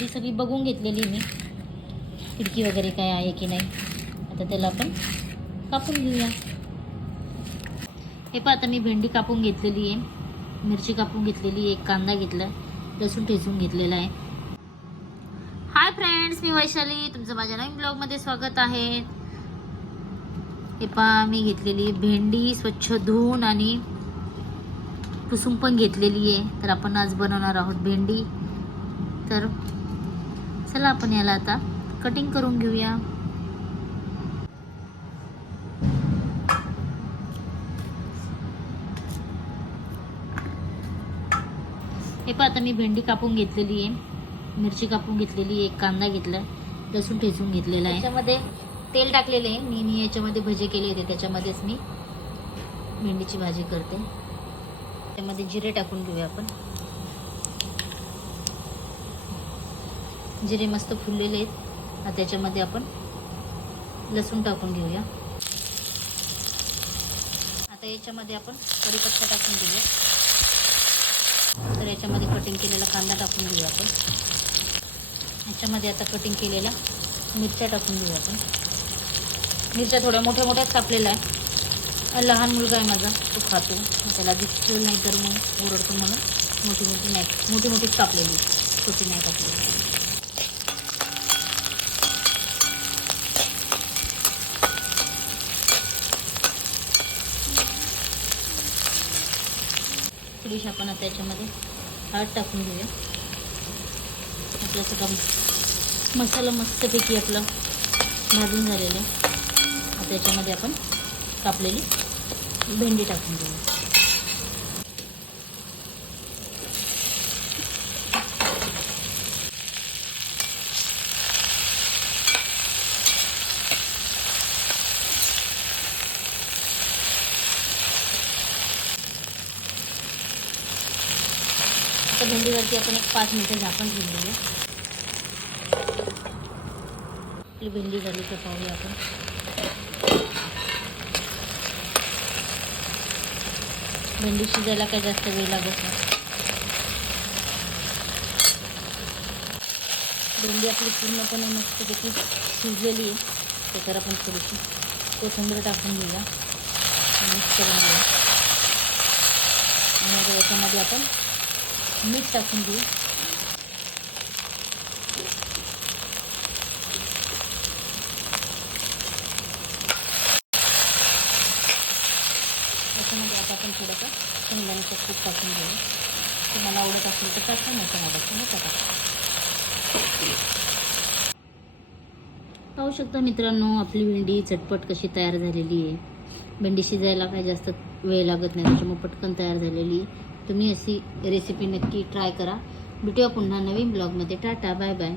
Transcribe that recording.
ती सगळी बघून घेतलेली मी, खिडकी वगैरे काय आहे की नाही. आता त्याला आपण कापून घेऊया. हे पहा, आता मी भेंडी कापून घेतलेली आहे, मिरची कापून घेतलेली, एक कांदा घेतला, लसूण ठेचून घेतलेला आहे. हाय फ्रेंड्स, मी वैशाली, तुमचं माझ्या नवीन ब्लॉगमध्ये स्वागत आहे. हे पहा, मी घेतलेली भेंडी स्वच्छ धुवून आणि पुसून पण घेतलेली आहे. तर आपण आज बनवणार आहोत भेंडी. तर चला आपण याला आता कटिंग करून घेऊया. हे पहा, आता मी भेंडी कापून घेतलेली आहे, मिरची कापून घेतलेली, एक कांदा घेतला, लसूण ठेचून घेतलेला आहे. त्याच्यामध्ये तेल टाकलेले आहे. मी याच्यामध्ये भजे केले होते, त्याच्यामध्येच मी भेंडीची भाजी करते. त्यामध्ये जिरे टाकून घेऊया आपण. जिरे मस्त फुललेले आहेत. आता त्याच्यामध्ये आपण लसूण टाकून घेऊया. आता याच्यामध्ये आपण कढीपत्ता टाकून घेऊया. तर याच्यामध्ये कटिंग केलेला कांदा टाकून घेऊया आपण. याच्यामध्ये आता कटिंग केलेल्या मिरच्या टाकून घेऊया आपण. मिरच्या थोड्या मोठ्या मोठ्याच कापलेल्या आहे. लहान मुलगा आहे माझा, तो खातो, त्याला दिसतो नाही तर मग ओरडतो, म्हणून मोठी मोठीच कापलेली, छोटी नाही कापलेली. थोडीशी आपण आता याच्यामध्ये हळद टाकून घेऊया. आपलं सगळं मसाला मस्तपैकी आपलं भाजून झालेलं आहे. आता याच्यामध्ये आपण कापलेली भेंडी टाकून घेऊया. आता भेंडीवरती आपण एक 5 मिनिटं झाकण ठेवूया. आपली भेंडी झाली तर पाहूया आपण. भेंडी शिजायला काही जास्त वेळ लागत नाही. भेंडी आपली पूर्णपणे मस्तपैकी शिजलेली आहे. त्याच्यावर आपण थोडीशी कोथिंबीर टाकून घेऊया, मिक्स करून घेऊया. आणि याच्यामध्ये आपण मीठ टाकून घेऊ. त्याच्यामध्ये आता आपण थोडंसं शेंगदाण्याचं कूट टाकून घेऊ. तुम्हाला आवडत असेल तर टाका, नाही तर आवडत नाही टाका. पाहू शकता मित्रांनो, आपली भेंडी झटपट कशी तयार झालेली आहे. भेंडी शिजायला काही जास्त वेळ लागत नाही, त्याच्यामुळे पटकन तयार झालेली आहे. तुम्ही अशी रेसिपी नक्की ट्राय करा. भेटूया पुन्हा नवीन ब्लॉगमध्ये. Tata, bye bye.